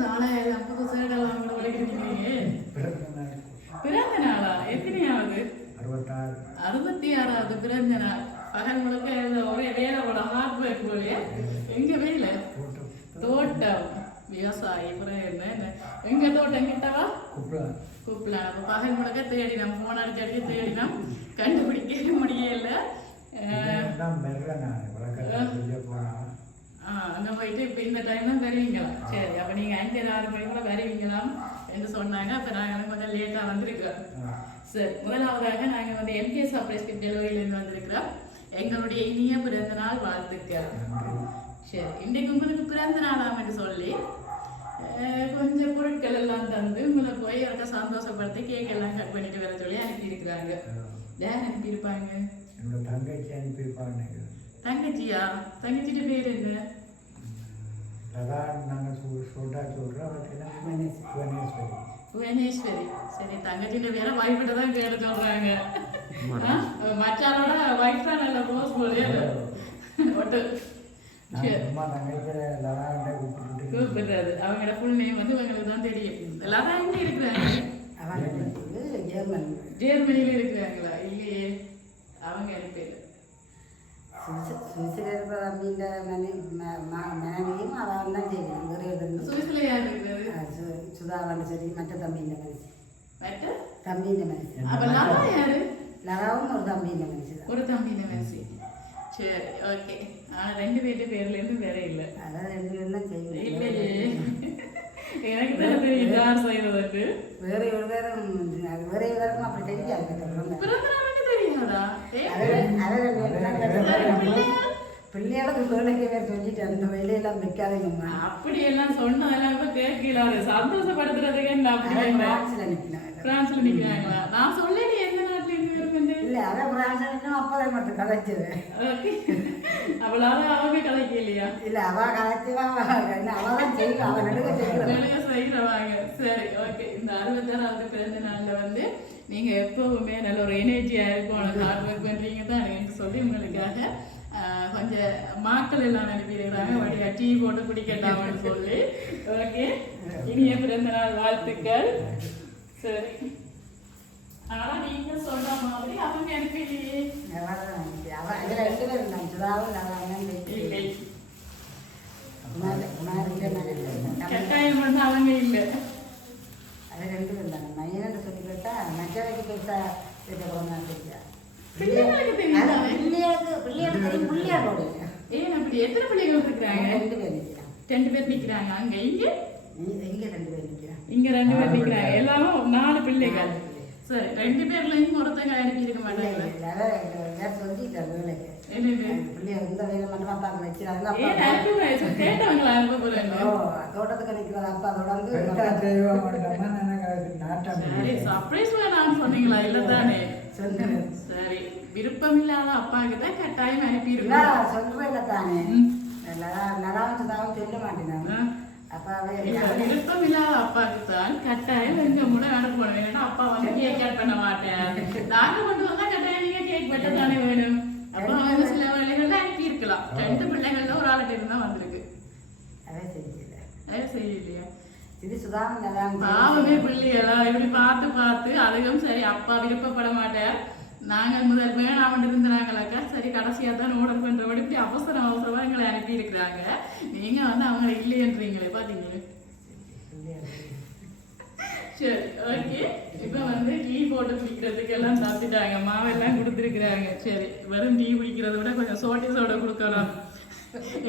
சாலை புது சேடெல்லாம் கூட வளைக்கிறீங்களே. பிறந்த நாளா? எத்தனையாவது? 66வது பிறந்த நாள். பகல் முழுக்க ஒரே வேலை போட ஹார்ட் ஒர்க் போலயே. எங்க வேலை? தோட்டம், விவசாயி. என்ன எங்க தோட்டம் கிட்டவா? கூப்பிடலாம். அப்ப பகல் முழுக்க தேடினோம், போன் அடிச்சு தேடினோம், கண்டுபிடிக்க முடியல. அங்க போயிட்டு இப்ப இந்த டைம் தான் வருவீங்களா? சரி, அப்ப நீங்க 5-6 மணி கூட வருவீங்களாம் என்று சொன்னாங்க. அப்ப நாங்க கொஞ்சம் லேட்டா வந்திருக்கிறோம். சரி, முதலாவதாக நாங்க வந்து MK சர்ப்ரைஸ் டெலிவரியிலிருந்து வந்திருக்கிறோம். எங்களுடைய இனிய பிறந்த நாள் வாழ்த்துக்கள். சரி, இன்றைக்கு உங்களுக்கு பிறந்த நாளாம் என்று சொல்லி கொஞ்சம் பொருட்கள் எல்லாம் தந்து உங்களை போய் இருக்க சந்தோஷப்படுத்தி கேக் எல்லாம் கட் பண்ணிட்டு வர சொல்லி அனுப்பியிருக்கிறாங்க. யார் அனுப்பியிருப்பாங்க? தங்கச்சி அனுப்பியிருப்பாங்க. தங்கச்சியா? தங்கச்சிட்டு பேர் என்ன? புவனேஸ்வரி. சரி, தங்கச்சிட்ட வேற வைஃப்கிட்ட தான் கேட்டு சொல்றாங்க. மச்சானோட வைஃப் தான் நல்ல க்ளோஸ் போலே. ஒட்டு கூப்பிடுறது. அவங்களோட ஃபுல் நேம் வந்து உங்களுக்கு தான் தெரியும். எல்லாரும் எங்க இருக்கிறாங்க? ஜெர்மனியில இருக்கிறாங்களா? இல்லையே, அவங்க எனக்கு மனைவியும் அவன் தான் செய்யணும். சுவிஸ்ல யார் இருக்கிறது? சுதாவன் சரி, மற்ற தம்பியின் மனுஷி. மற்ற தம்பியின் மனுஷி. அப்ப லதா யாரு? லதாவும் ஒரு தம்பியின் மனுஷி. ஒரு தம்பியின் மனுஷி. சரி, ஓகே. ஆனா 2 பேர்ட்டு பேர்ல இருந்து வேற இல்ல. அதான் 2 பேரும் தான் செய்யணும். இல்லையே, எனக்கு தான் தெரியும் யார் செய்யறதுக்கு. வேற வேறுக்கும் அப்படி தெரியாது. தெரியாதா? பிள்ளைகளுக்கு வேலைக்கு வேறு சொல்லிட்டு அந்த வேலையெல்லாம் வைக்காதீங்கம்மா. அப்படியெல்லாம் சொன்னதெல்லாம் இப்ப கேட்கல. சந்தோஷப்படுத்துறதுக்கு என்ன? அப்படி பிரான்ஸ்ல நிக்கிறாங்களா? நான் சொல்ல நீ எந்த நாட்டுல இருந்து வருமெண்டு? இல்ல, அதான் பிரான்ஸ் அப்பதான் மட்டும் கதைச்சது. அவளால அவங்க கதைக்க இல்லையா? இல்ல, அவ கதைச்சவா அவதான் செய்வா. அவன் நடுக்க செய்யறவாங்க. சரி, ஓகே. இந்த 66வது பிறந்த நாள்ல வந்து நீங்க எப்பவுமே நல்ல ஒரு எனர்ஜியா இருக்கும், ஹார்ட் ஒர்க் பண்றீங்க தான் எனக்கு சொல்லி உங்களுக்காக கொஞ்சம் மாக்கள் எல்லாம் அனுப்பிடுறாங்க. வழியா டீ போட்டு குடிக்கட்டாமன்னு சொல்லி. ஓகே, இனிய பிறந்த நாள் வாழ்த்துக்கள். சரி, ஆனா நீங்க சொல்ற மாதிரி அவங்க அனுப்பிலையே. கட்டாயம் வந்து அவங்க இல்ல. அது 2 பேரும் தாங்க. மையன்னு சொல்லி கேட்டா மற்றவைக்கு பெருசா தெரியா. பிள்ளைகளுக்கு தெரியும். பிள்ளைகளுக்கு தெரியும். பிள்ளையாரோட ஏன் அப்படி? எத்தனை பிள்ளைகள் இருக்கிறாங்க? 2 பேர் நிற்கிறாங்க. 2 பேர் நிற்கிறாங்க. அங்க இங்க 2 பேர் நிற்கிறாங்க. இங்க 2 பேர் நிற்கிறாங்க. எல்லாரும் 4 பிள்ளைகள். சரி, 2 பேர்லையும் ஒருத்தங்க அனுப்பி இருக்க மாட்டாங்க. சொல்லிட்டாரு வேலைக்கு. என்னது? பிள்ளைய இந்த வேலை மட்டும் அப்பாவுக்கு வச்சிருக்காங்க. தோட்டத்துக்கு நிற்கிறது அப்பா தொடர்ந்து சர்ப்ரைஸ் வேணாம்னு சொன்னீங்களா? இல்லதானே சொன்னேன். சரி, விருப்பம் இல்லாத அப்பாவுக்கு தான் கட்டாயம் அனுப்பிடுவா. சொல்றேன் இல்ல தானே. நடாவும் சொல்ல மாட்டேன். அப்பாவே விருப்பம் இல்லாத அப்பாவுக்கு தான் கட்டாயம் எங்க முறை அனுப்பணும். ஏன்னா அப்பா வந்து கேக் கட் பண்ண மாட்டேன். நாங்க கொண்டு வந்தா கட்டாயம் நீங்க கேக் வெட்ட தானே வேணும். அப்ப அவங்க சில வேலைகள்ல அனுப்பி இருக்கலாம். 2 பிள்ளைகள்ல ஒரு ஆளுக்கு இருந்தா வந்திருக்கு. அதை செய்யலையா? இது சுதாமன் பாவமே பிள்ளைகளா இப்படி பார்த்து பார்த்து அதுவும் சரி அப்பா விருப்பப்பட மாட்டார். நாங்க முதல் வேணாமட்டு இருந்தாங்களாக்கா சரி கடைசியா தான் ஆர்டர் பண்றபடி இப்படி அவசரமா எங்களை அனுப்பி இருக்கிறாங்க. நீங்க வந்து அவங்க இல்லையன்றீங்களே பாத்தீங்களே. சரி, ஓகே. இப்ப வந்து டீ போட்டு குடிக்கிறதுக்கு எல்லாம் சாப்பிட்டுட்டாங்க. மாவெல்லாம் கொடுத்துருக்குறாங்க. சரி, வெறும் டீ குடிக்கிறத விட கொஞ்சம் சோட கொடுக்கலாம்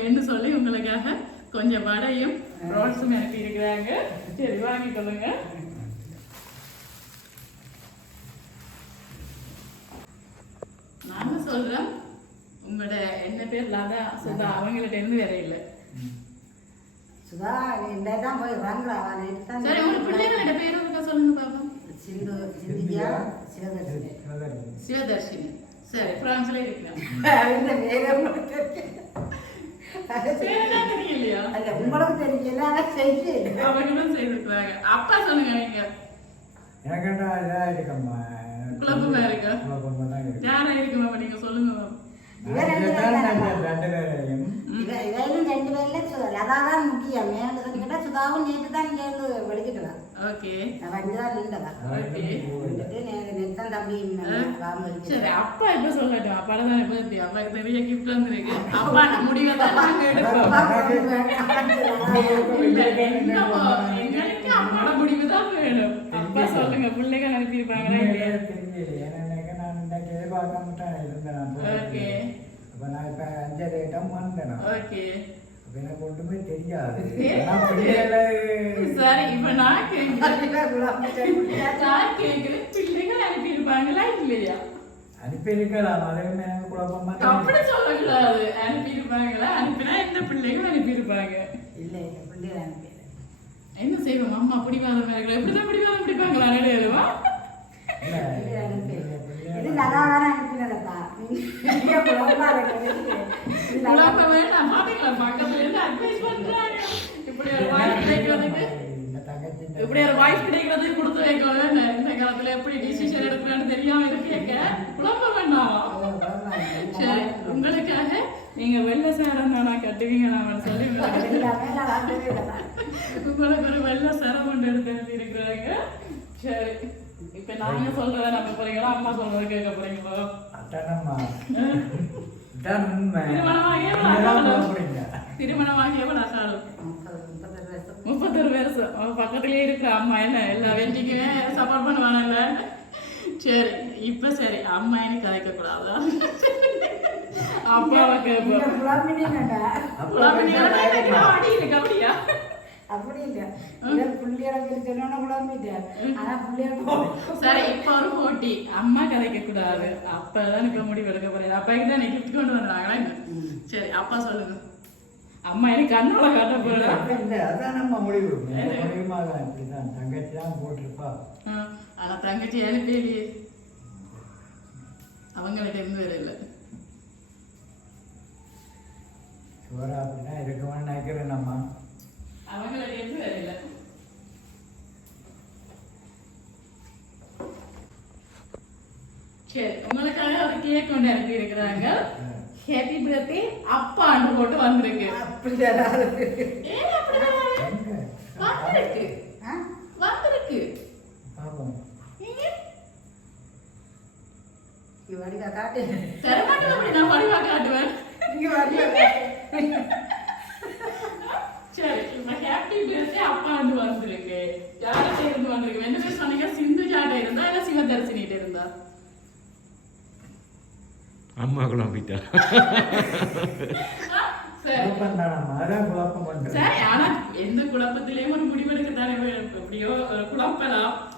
என்று சொல்லி உங்களுக்காக கொஞ்சம் வடையும் ரோல்ஸும் அனுப்பி இருக்கிறாங்க. சரி, வாங்கிக்கொள்ளுங்க. நாங்க சொல்றோம், உங்களோட என்ன பேர் லதா சுதா, அவங்கள்ட்ட இருந்து வேற இல்லை. சுதா தான் போய் வாங்கலாம். சரி, உங்க பிள்ளைகளோட பேர் இருக்கா சொல்லுங்க பாப்போம். சிந்து, சிந்தியா, சிவதர்ஷினி. சிவதர்ஷினி. சரி, பிரான்ஸ்ல இருக்கிறேன். உங்களுக்கு தெரியல, அவங்களும் செய்திருக்கிறாங்க. அப்பா சொல்லுங்க. நீங்க குழப்பமா இருக்கா? யாரா இருக்குமா? நீங்க சொல்லுங்க. இவரும் 2 பேர்ல லதாதான் முக்கியம். சுதாவும் நேற்று தான் இங்கே வந்து வெளிக்கிட்டதான். ஓகே அவன் இங்கே தான் நின்றதா. ஓகே வந்துட்டு நேற்று தான் தம்பி சரி அப்பா இப்ப சொல்லட்டும் அப்பாட தான் பத்தி அப்பாக்கு பெரிய கிஃப்ட் வந்திருக்கு அப்பா முடிவை தான் நாங்க எடுப்போம் எங்களுக்கு அப்பாட முடிவு தான் வேணும் அப்பா சொல்லுங்க பிள்ளைங்க அனுப்பியிருப்பாங்களா இல்லையா தெரியல ஏன்னா நான் இன்றைக்கு எதிர்பார்க்காம தான் இருந்தேன் நான் ஓகே அப்போ நான் இப்போ 5 இடம் வந்தேன் ஓகே எனக்கு ஒன்றுமே தெரியாது சரி இப்ப நான் கேட்கிறேன் பிள்ளைகள் அனுப்பியிருப்பாங்களா இல்லையா அனுப்பியிருக்கலாம் அதுவுமே எனக்கு குழப்பமா அப்படி சொல்லக்கூடாது அனுப்பியிருப்பாங்களா அனுப்பினா எந்த பிள்ளைகள் அனுப்பியிருப்பாங்க இல்லை பிள்ளைகள் அனுப்பிடுறேன். என்ன செய்வோம் அம்மா பிடிவாதம் இருக்கிற எப்படிதான் பிடிவாதம் பிடிப்பாங்களா நடுவா இது நல்லா தானே அனுப்பினதப்பா. நீங்கள் குழப்பமா இருக்கிறது வேண்டாம் பாத்தீங்களா பக்கத்துல இருந்து அட்வைஸ் பண்றாங்க இப்படி ஒரு வாய்ப்பு கிடைக்கிறதுக்கு இப்படி ஒரு வாய்ப்பு கிடைக்கிறதுக்கு கொடுத்து வைக்கணும் இந்த காலத்துல எப்படி டிசிஷன் எடுக்கலாம்னு தெரியாம இருக்கேங்க குழப்ப வேண்டாமா சரி உங்களுக்காக நீங்க வெள்ளை சேரம் தானா கட்டுவீங்க நான் சொல்லி உங்களுக்கு ஒரு வெள்ளை சேரம் கொண்டு எடுத்து அனுப்பி இருக்கிறாங்க சரி இப்ப நாங்க சொல்றத நம்ப போறீங்களா அம்மா சொல்றத கேட்க போறீங்களோ திருமணமாகி எவ்வளவு காலம் 31 வருஷம் பக்கத்துலயே இருக்கிற அம்மா என்ன எல்லா வெட்டிக்குமே சப்போர்ட் பண்ணுவாங்கல்ல சரி இப்ப சரி அம்மா எனக்கு கதைக்க கூடாதா அப்பாவை கேட்போம் அப்படியா அப்படி இல்லை பிள்ளையோட சொன்னா குழம்பிட்டேன் ஆனா பிள்ளையோட சரி இப்ப ஒரு போட்டி அம்மா கதைக்க கூடாது அப்பதான் இப்ப முடிவு எடுக்க போறேன் அப்பாக்கு தான் கிஃப்ட் கொண்டு வந்தாங்களா சரி அப்பா சொல்லுங்க அம்மா எனக்கு கண்ணோட காட்ட போறேன் அதான் நம்ம முடிவு முடிவுமா தான் இப்படிதான் தங்கச்சி தான் போட்டிருப்பா ஆனா தங்கச்சி அனுப்பி அவங்களுக்கு எந்த வேலை இல்லை சுவரா அப்படின்னா இருக்குமான்னு நினைக்கிறேன் நம்ம அவங்களுக்கு எந்த வேலை இல்லை சரி உங்களுக்காக ஒரு கேக் கொண்டு அனுப்பி இருக்கிறாங்க ஹேப்பி பர்த்டே அப்பான்னு போட்டு வந்திருக்கு வந்திருக்கு வந்திருக்கு தரமாட்டேன் அப்படி நான் படிவா காட்டுவேன் சரி இப்ப ஹேப்பி பர்த்டே அப்பான்னு வந்திருக்கு யார்கிட்ட இருந்து வந்திருக்கு ரெண்டு பேர் சொன்னீங்க சிந்து ஜாட்ட இருந்தா இல்ல சிவதர்சினிட்ட இருந்தா அம்மா குழம்பிட்டா சரி ஆனா எந்த குழப்பத்திலயும் ஒரு முடிவெடுக்கத்தானே வேணும் எப்படியோ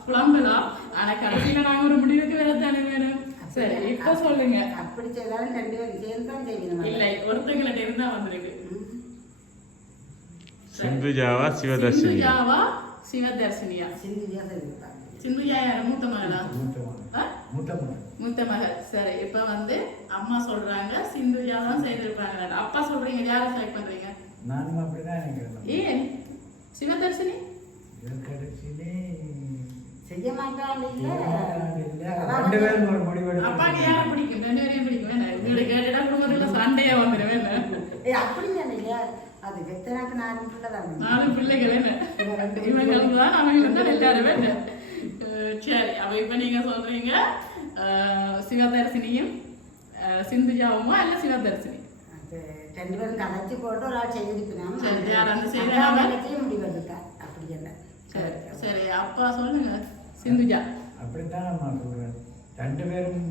குழம்பலாம் ஆனா கடைசியில நாங்க ஒரு முடிவுக்கு வரத்தானே வேணும் சரி இப்ப சொல்லுங்க அப்படி செய்தாலும் 2 பேரும் சேர்ந்து தான் செய்யணும் இல்ல ஒருத்தங்கிட்ட இருந்தா வந்திருக்கு சிந்துஜாவா சிவதர்சினியா சிவதர்சினியா சிந்துஜா யாரு மூத்த மகளா மூத்த மகள் சரி இப்ப வந்து அம்மா சொல்றாங்க சிந்துஜா தான் செய்திருப்பாங்க அப்பா சொல்றீங்க யாரை செலக்ட் பண்றீங்க நானும் அப்படிதான் நினைக்கிறேன் ஏன் சிவதர்சினி செய்ய மாட்டாங்க அப்பாக்கு யாரை பிடிக்கும் 2 பேரையும் பிடிக்கும் வேணாம் உங்களுக்கு கேட்டுட்டா குடும்பத்துல சண்டையா வந்துடும் அப்படி இல்லையா அது வெத்தனாக்கு 4 பிள்ளை தான் 4 பிள்ளைகள் என்ன இவங்களுக்கு தான் அவங்களுக்கு தான் எல்லாருமே சரி அப்ப இப்ப நீங்க சொல்றீங்க சிவதர்சினியும் சிந்துஜாவுமா இல்ல சிவதர்சினி 2 பேரும் கலைச்சு போட்டு ஒரு ஆள் செய்திருக்கணும் முடிவெடுத்தா அப்படி இல்லை சரி அப்பா சொல்லுங்க சிந்துஜா அப்படித்தான் நான் சொல்றேன் 2 பேரும்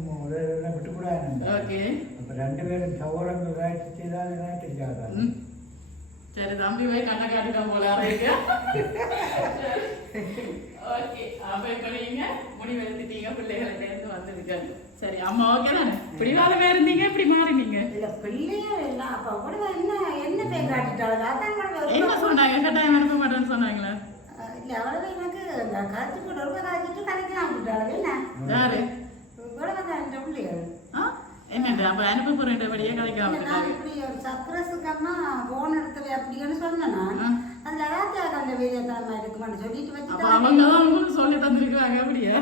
விட்டு கூட ஓகே அப்ப 2 பேரும் சௌரங்கள் காய்ச்சி செய்தாலும் தெரியாதா சரி தம்பி போய் கண்ணை காட்டிட்டோம் போல ஓகே அப்ப இப்ப நீங்க முடிவெடுத்துட்டீங்க பிள்ளைகளை இருந்து வந்திருக்காங்க சரி அம்மா ஓகே தானே பிடிவாதமே இருந்தீங்க இப்படி மாறினீங்க இல்ல பிள்ளையே இல்ல அப்ப கூட என்ன பேர் காட்டிட்டாலும் என்ன சொன்னாங்க கட்டாயம் அனுப்ப மாட்டேன்னு சொன்னாங்களா இல்ல அவ்வளவு எனக்கு கருத்து போட்டு ஒரு காய்ச்சிட்டு கணக்கு விட்டாலும் என்ன யாரு இவ்வளவுதான் பிள்ளைகள் என்னட்டு அப்ப அனுப்ப போறேன்டபடியே கதைக்காம இப்படி ஒரு சர்ப்ரைஸுக்கம்மா போன் எடுத்தது அப்படின்னு சொன்னேன்னா அதுல ஏதாச்சும் அந்த வீரியத்தனமா இருக்குமான்னு சொல்லிட்டு வச்சு அவங்க தான் உங்களுக்கு சொல்லி தந்திருக்காங்க அப்படியா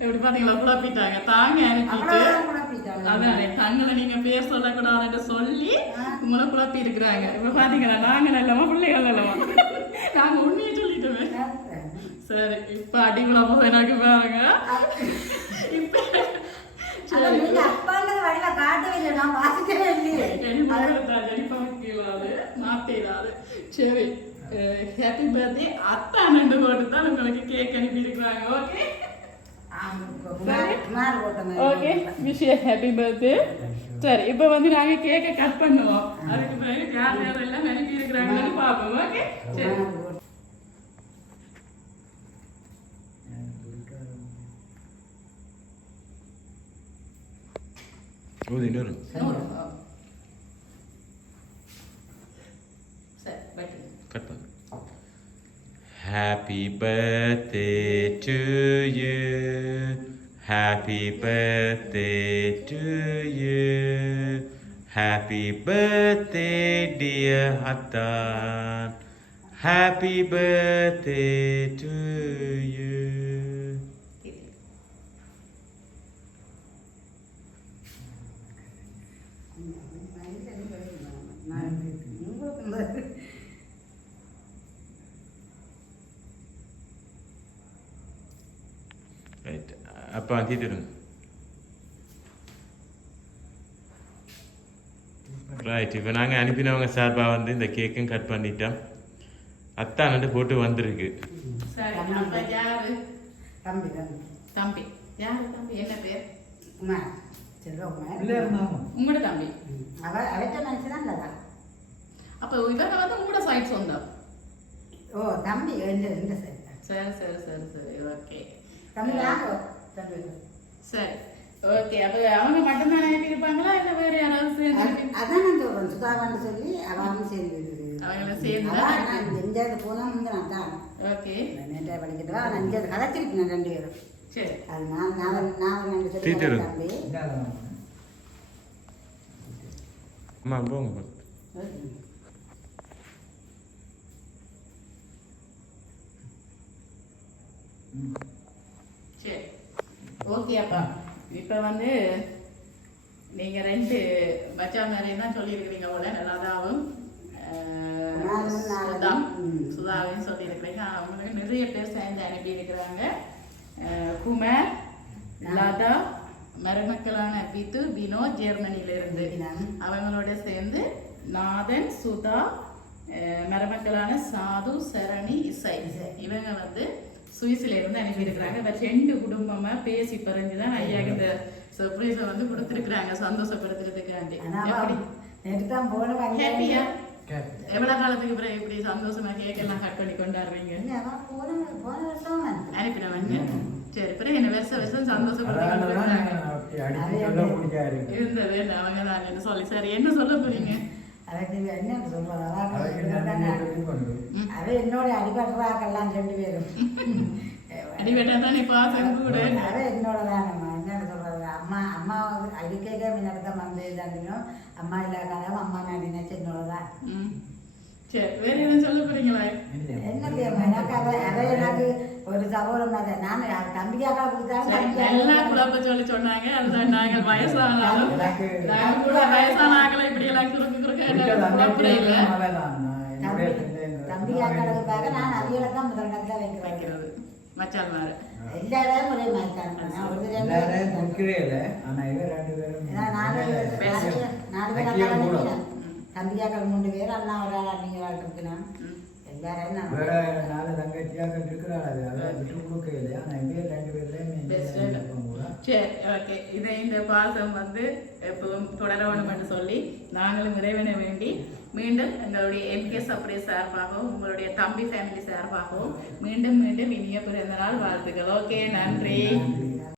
எப்படி பாத்தீங்களா குழப்பிட்டாங்க தாங்க அனுப்பிட்டு அதான் தங்களை நீங்க பேர் சொல்லக்கூடாதுன்னு சொல்லி உங்களை குழப்பி இருக்கிறாங்க இப்ப பாத்தீங்களா நாங்க நல்லமா பிள்ளைகள் நல்லமா சரி இப்ப அடிக்குள்ள போக எனக்கு பாருங்க இப்ப அதான் நீங்க அப்பான்றது வழியில காட்டவே இல்லை, நான் வாசிக்கவே இல்லையே. மாத்திடாது. சரி ஹாப்பி பர்த்டே அத்தானண்டு போட்டு தான் உங்களுக்கு கேக் அனுப்பி இருக்கிறாங்க. Okay okay wish you happy birthday. சரி இப்போ வந்து நாங்க கேக்கை கட் பண்ணுவோம். அதுக்கு பிறகு யார் யார் எல்லாம் அனுப்பி இருக்கிறாங்கன்னு பார்ப்போம். ஓகே சரி இன்னொரு கட் பண்ணு. Happy birthday to you. Happy birthday to you. Happy birthday dear Hattan. Happy birthday to you. Right அப்போ தீத்துடுங்க. ரைட் இப்போ நாங்கள் அனுப்பினவங்க சார்பாக வந்து இந்த கேக்கும் கட் பண்ணிட்டோம். அத்தானட்டு போட்டு வந்திருக்கு. தம்பி யாரு தம்பி என்ன பேர்? உங்களோட தம்பி அப்போ இவங்க வந்து உங்களோட சைட் சொந்தம். ஓ தம்பி இந்த சைட். சரி சரி சரி சரி ஓகே தம்பி சரி ஓகே. அப்போ அவங்க மட்டும்தான் அனுப்பியிருப்பாங்களா இல்லை வேற யாராவது சேர்ந்து? அதான் நான் சொல்றேன், சுதாவான்னு சொல்லி அவங்களும் சேர்ந்து அவங்கள சேர்ந்து எங்கேயாவது போனால் வந்து நான் தான் ஓகே நேற்று படிக்கிட்டு நான் எங்கேயாவது கதைச்சிருக்கேன் 2 பேரும். சரி அது நான் சொல்லி தம்பி அம்மா போங்க. சரி ஓகே. அப்பா இப்போ வந்து நீங்கள் 2 மச்சான் மாதிரியும் தான் சொல்லியிருக்கிறீங்க போல. நல்லாதாவும் சுதாவையும் சொல்லியிருக்கிறீங்க. அவங்களுக்கு நிறைய பேர் சேர்ந்து அனுப்பியிருக்கிறாங்க. குமார், லதா, மருமக்களான பித்து, வினோத் ஜெர்மனியிலிருந்து அவங்களோட சேர்ந்து நாதன், சுதா, மருமக்களான சாது, சரணி, இசை இவங்க வந்து சுவிஸ்ல இருந்து அனுப்பியிருக்கிறாங்க. இப்போ 2 குடும்பமா பேசி பறிஞ்சு தான் ஐயாக்கு இந்த சர்ப்ரைஸை வந்து கொடுத்துருக்குறாங்க சந்தோஷப்படுத்துறதுக்காண்டி. ஹாப்பியா? எவ்வளோ காலத்துக்கு பிறகு இப்படி சந்தோஷமா கேக் எல்லாம் கட் பண்ணி கொண்டாடுறீங்க? அனுப்பினவங்க. சரி பிறகு என்ன வருஷம் சந்தோஷப்படுத்தி இருந்தது அவங்க தான் சொல்லி. சரி என்ன சொல்ல போறீங்க? என்ன சொல்றது, என்னோட அடிபட்டுறாக்கெல்லாம் 2 பேரும் அடிபட்டா தான் இப்போ கூட என்னோட தானம்மா. என்னன்னு சொல்றது, அம்மா அடிக்கடி முன்னாடி வந்து தண்டினோம். அம்மா இல்லாக்காலும் அம்மா நான் நினைச்சு என்னோடதான். சரி வேற என்ன சொல்ல போறீங்களா? என்ன எனக்கு அதை எனக்கு ஒரு சகோதரம் தான். நான் தம்பிக்காக்கா கொடுத்தாலும் எல்லா குழப்ப சொல்லி சொன்னாங்க. அதுதான் நாங்கள் வயசானாலும் நாங்கள் கூட வயசானாக்களை இப்படி எல்லாம் குறுக்கு குறுக்க இல்லை. தம்பிக்காக்களுக்காக நான் அவியலை தான் முதலிடத்துல வைக்கிறது. மச்சான் மாறு எல்லாரும் ஒரே மாதிரி தான். தம்பிக்காக்கள் 3 பேர், அண்ணா ஒரு ஆள், அன்னைக்கு ஆள் இருக்கிறான். எல்லாரும் தங்கச்சியாக இருக்கிறாள். அதை விட்டு கொடுக்க இல்லையா? நான் 2 பேர்ல சரி ஓகே. இதை இந்த பாசம் வந்து எப்பவும் தொடரணும்னு சொல்லி நாங்களும் இறைவனை வேண்டி மீண்டும் எங்களுடைய எம்கே சர்ப்ரைஸ் சார்பாகவும் உங்களுடைய தம்பி ஃபேமிலி சார்பாகவும் மீண்டும் மீண்டும் இனிய பிறந்த நாள் வாழ்த்துக்கள். ஓகே நன்றி.